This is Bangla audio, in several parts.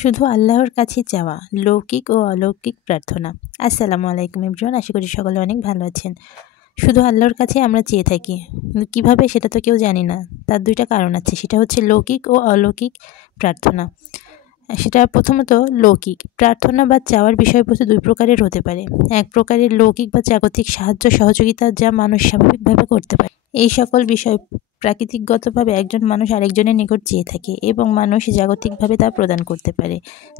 শুধু আল্লাহর কাছে চাওয়া লৌকিক ও অলৌকিক প্রার্থনা। আসসালামু আলাইকুম এভরিওয়ান, আশা করি সকলে অনেক ভালো আছেন। শুধু আল্লাহর কাছে আমরা চেয়ে থাকি, কিন্তু কীভাবে সেটা তো কেউ জানি না। তার দুইটা কারণ আছে, সেটা হচ্ছে লৌকিক ও অলৌকিক প্রার্থনা। সেটা প্রথমত লৌকিক প্রার্থনা বা চাওয়ার বিষয়বস্তু দুই প্রকারের হতে পারে। এক প্রকারের লৌকিক বা জাগতিক সাহায্য সহযোগিতা, যা মানুষ স্বাভাবিকভাবে করতে পারে। এই সকল বিষয় প্রাকৃতিকগতভাবে একজন মানুষ আরেকজনের নিকট চেয়ে থাকে এবং মানুষ জাগতিকভাবে তা প্রদান করতে পারে।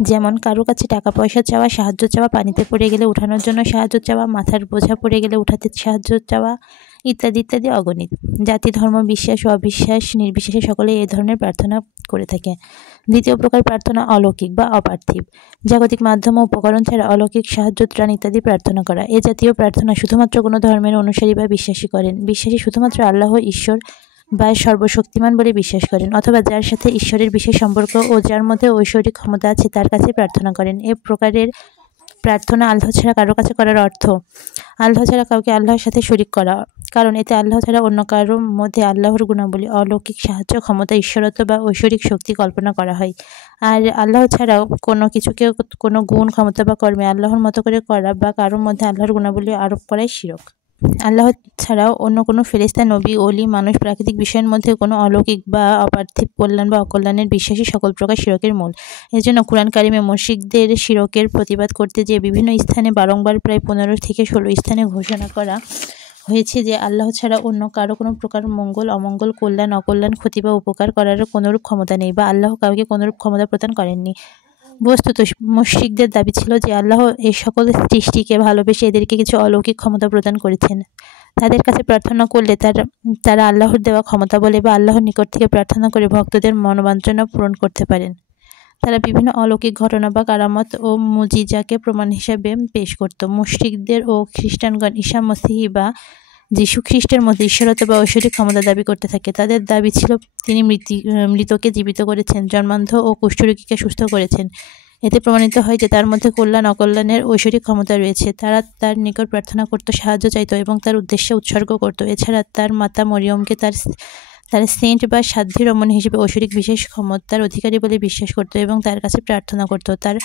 যেমন কারো কাছে টাকা পয়সা চাওয়া, সাহায্য চাওয়া, পানিতে পড়ে গেলে ওঠানোর জন্য সাহায্য চাওয়া, মাথার বোঝা পড়ে গেলে উঠাতে সাহায্য চাওয়া, ইত্যাদি ইত্যাদি অগণিত। জাতি, ধর্ম, বিশ্বাস ও অবিশ্বাস নির্বিশেষে সকলে এই ধরনের প্রার্থনা করে থাকে। দ্বিতীয় প্রকার প্রার্থনা অলৌকিক বা অপার্থিব। জাগতিক মাধ্যম ও উপকরণ ছাড়া অলৌকিক সাহায্য, ত্রাণ ইত্যাদি প্রার্থনা করা। এ জাতীয় প্রার্থনা শুধুমাত্র কোনো ধর্মের অনুসারী বা বিশ্বাসী করেন। বিশ্বাসী শুধুমাত্র আল্লাহ ঈশ্বর বা সর্বশক্তিমান বলে বিশ্বাস করেন, অথবা যার সাথে ঈশ্বরের বিশেষ সম্পর্ক ও যার মধ্যে ঐশ্বরিক ক্ষমতা আছে তার কাছে প্রার্থনা করেন। এ প্রকারের প্রার্থনা আল্লাহ ছাড়া কারো কাছে করার অর্থ আল্লাহ ছাড়া কাউকে আল্লাহর সাথে শরিক করা, কারণ এতে আল্লাহ ছাড়া অন্য কারোর মধ্যে আল্লাহর গুণাবলী, অলৌকিক সাহায্য, ক্ষমতা, ঈশ্বরত্ব বা ঐশ্বরিক শক্তি কল্পনা করা হয়। আর আল্লাহ ছাড়াও কোনো কিছুকে, কোনো গুণ, ক্ষমতা বা কর্মে আল্লাহর মতো করে করা বা কারোর মধ্যে আল্লাহর গুণাবলী আরোপ করাই শিরক। আল্লাহ ছাড়াও অন্য কোনো ফেরেশতা, নবী, অলি, মানুষ, প্রাকৃতিক বিষয়ের মধ্যে কোনো অলৌকিক বা অপার্থিব কল্যাণ বা অকল্যাণের বিশ্বাসী সকল প্রকার শিরকের মূল। এজন্য কুরআন কারিমে মুশরিকদের শিরকের প্রতিবাদ করতে যে বিভিন্ন স্থানে বারংবার প্রায় 15 থেকে 16 স্থানে ঘোষণা করা হয়েছে যে আল্লাহ ছাড়া অন্য কারো কোনো প্রকার মঙ্গল, অমঙ্গল, কল্যাণ, অকল্যাণ, ক্ষতি বা উপকার করার কোনোরূপ ক্ষমতা নেই, বা আল্লাহ কাউকে কোনোরূপ ক্ষমতা প্রদান করেননি। বস্তুত মুশরিকদের দাবি ছিল যে আল্লাহ এই সকল সৃষ্টিকে ভালোবেসে এদেরকে কিছু অলৌকিক ক্ষমতা প্রদান করেছেন। তাদের কাছে প্রার্থনা করলে তারা আল্লাহর দেওয়া ক্ষমতা বলে বা আল্লাহর নিকট থেকে প্রার্থনা করে ভক্তদের মনোবাঞ্ছনা পূরণ করতে পারেন। তারা বিভিন্ন অলৌকিক ঘটনা বা কারামত ও মুজিজাকে প্রমাণ হিসাবে পেশ করত। মুশরিকদের ও খ্রিস্টানগণ ঈসা মসীহ বা যীশু খ্রিস্টের মধ্যে ঈশ্বরত্ব বা ঐশ্বরিক ক্ষমতা দাবি করতে থাকে। তাদের দাবি ছিল তিনি মৃতকে জীবিত করেছেন, জন্মান্ধ ও কুষ্ঠরোগীকে সুস্থ করেছেন। এতে প্রমাণিত হয় যে তার মধ্যে কল্যাণ অকল্যাণের ঐশ্বরিক ক্ষমতা রয়েছে। তারা তার নিকট প্রার্থনা করত, সাহায্য চাইত এবং তার উদ্দেশ্যে উৎসর্গ করত। এছাড়া তার মাতা মরিয়মকে তার সেন্ট বা সাধ্বী রমণী হিসেবে ঐশ্বরিক বিশেষ ক্ষমতার অধিকারী বলে বিশ্বাস করত এবং তার কাছে প্রার্থনা করত। তার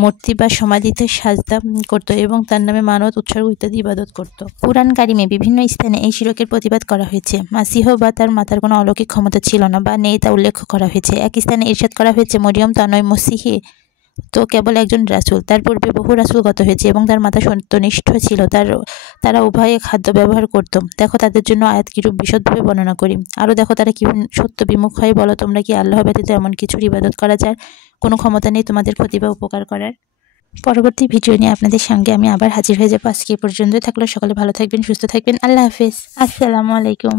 মূর্তি বা সমাধিতে সাজদা করত এবং তার নামে মানত, উৎসর্গ ইত্যাদি ইবাদত করত। কুরআন কারিমে বিভিন্ন স্থানে এই শিরকের প্রতিবাদ করা হয়েছে। মাসিহ বা তার মাতার কোনো অলৌকিক ক্ষমতা ছিল না বা নেই তা উল্লেখ করা হয়েছে। এক স্থানে ইরশাদ করা হয়েছে, মরিয়ম তা নয়, মসীহ তো কেবল একজন রাসূল। তার পূর্বে বহু রাসূল গত হয়েছে এবং তার মাতা সত্যনিষ্ঠ ছিল। তারা উভয়ে খাদ্য ব্যবহার করত। দেখো তাদের জন্য আয়াত কিরূপ বিশদভাবে বর্ণনা করি। আরও দেখো তারা কি সত্য বিমুখ হয়। বলো, তোমরা কি আল্লাহ ব্যতীত এমন কিছুর ইবাদত করা যার কোনো ক্ষমতা নেই তোমাদের ক্ষতি বা উপকার করার? পরবর্তী ভিডিও নিয়ে আপনাদের সঙ্গে আমি আবার হাজির হয়ে যাবো। আজকে এই পর্যন্ত থাকলো। সকলে ভালো থাকবেন, সুস্থ থাকবেন। আল্লাহ হাফেজ। আসসালামু আলাইকুম।